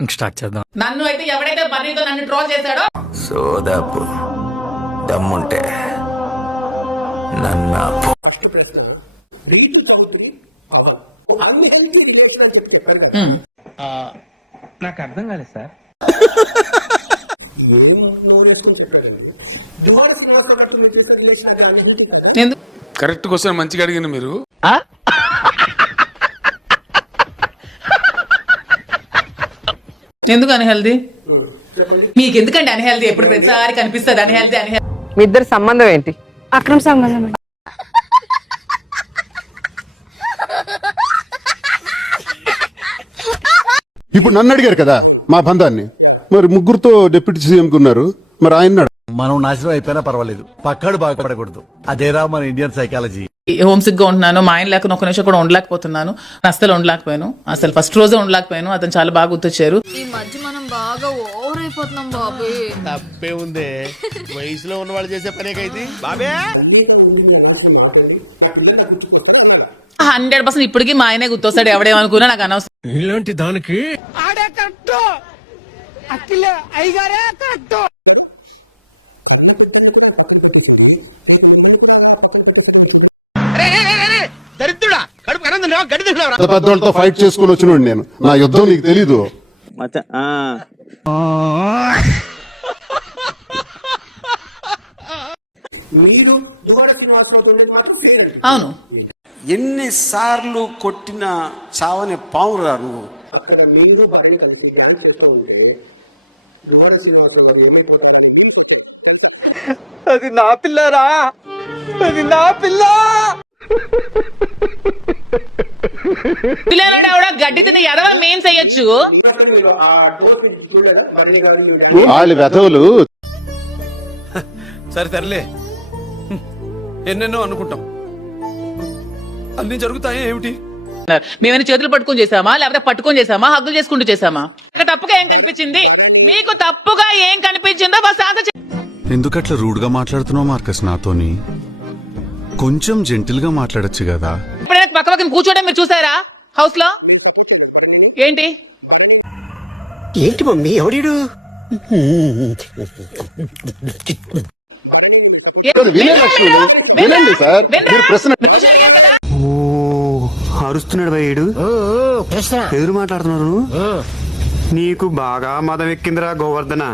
Start చేద్దాం. నన్ను అయితే ఎవడైతే బన్నీతో నన్ను ట్రోల్ చేశాడో సోదాపు దమ్ముంటే నన్ను నాకు అర్థం కాలేదు సార్. కరెక్ట్ క్వశ్చన్ మంచిగా అడిగిన మీరు. ఎందుకు అన్హెల్దీ? మీకు ఎందుకండి అన్హెల్దీ? ఎప్పుడు ప్రతిసారి కనిపిస్తుంది అన్హెల్దీ అన్హెల్దీ. మీ ఇద్దరి సంబంధం ఏంటి? అక్రమ సంబంధం. ఇప్పుడు నన్ను అడిగారు కదా మా బంధాన్ని, మరి ముగ్గురుతో డిప్యూటీ సీఎం ఉన్నారు, మరి ఆయన మనం నాశనం అయిపోయినా పర్వాలేదు, పక్కాడు బాగుపడకూడదు. అదేరా మన ఇండియన్ సైకాలజీ. హోమ్ సిక్ గా ఉంటున్నాను, మా ఆయన లేకుండా ఒక నిమిషం కూడా ఉండలేకపోతున్నాను. అసలు ఉండలేకపోయాను, అసలు ఫస్ట్ రోజే ఉండలేకపోయాను. అతను చాలా బాగా గుర్తొచ్చారు. ఈ మధ్య మనం బాగా ఓవర్ అయిపోతున్నాం బాబు. తప్పే ఉంది, వయసులో ఉన్న వాళ్ళు చేసే పనే కైతే బాబే. 100% ఇప్పటికీ మా ఆయనే గుర్తొస్తాడు. ఎవడేమనుకున్నా నాకు అనవసరం. ఇలాంటి దానికి ఆడే కరెక్ట్, అఖిలే అయ్యగారే కరెక్ట్. దరిద్రుడా, కడుపు కనందున్నా గడి తిన్నావురా. పెద్దవాళ్ళతో ఫైట్ చేసుకుని వచ్చిన నేను. నా యుద్ధం నీకు తెలీదు. అవును, ఎన్నిసార్లు కొట్టిన చావని పావురా నువ్వు. అది నా పిల్లరా, అది నా పిల్ల. పిల్లనాడు ఆవిడ గడ్డి తిని ఎదవ మేం చెయ్యొచ్చు. వాళ్ళ వెధవులు. సరే తరలే, ఎన్నెన్నో అనుకుంటాం, అన్ని జరుగుతాయా ఏమిటి? మేమైనా చేతులు పట్టుకొని చేసామా, లేకపోతే పట్టుకొని చేసామా, హగ్గులు చేసుకుంటూ చేసామా? తప్పుగా ఏం కనిపించింది మీకు? తప్పుగా ఏం కనిపించిందో బస్ ఆన్సర్. ఎందుకట్లా రూడ్ గా మాట్లాడుతున్నావు మార్కస్? నాతోని కొంచెం జెంటిల్ గా మాట్లాడొచ్చు కదా. ఎప్పుడైనా పక్క పక్కన కూర్చోవడం మీరు చూసారా హౌస్ లో? ఏంటి ఏంటి మమ్మీ ఎవడు? వినండి సార్, మీరు ప్రశ్న అరుస్తున్నాడు భయ్యుడు, ఎదురు మాట్లాడుతున్నారు. నీకు బాగా మదం ఎక్కిందిరా గోవర్ధన.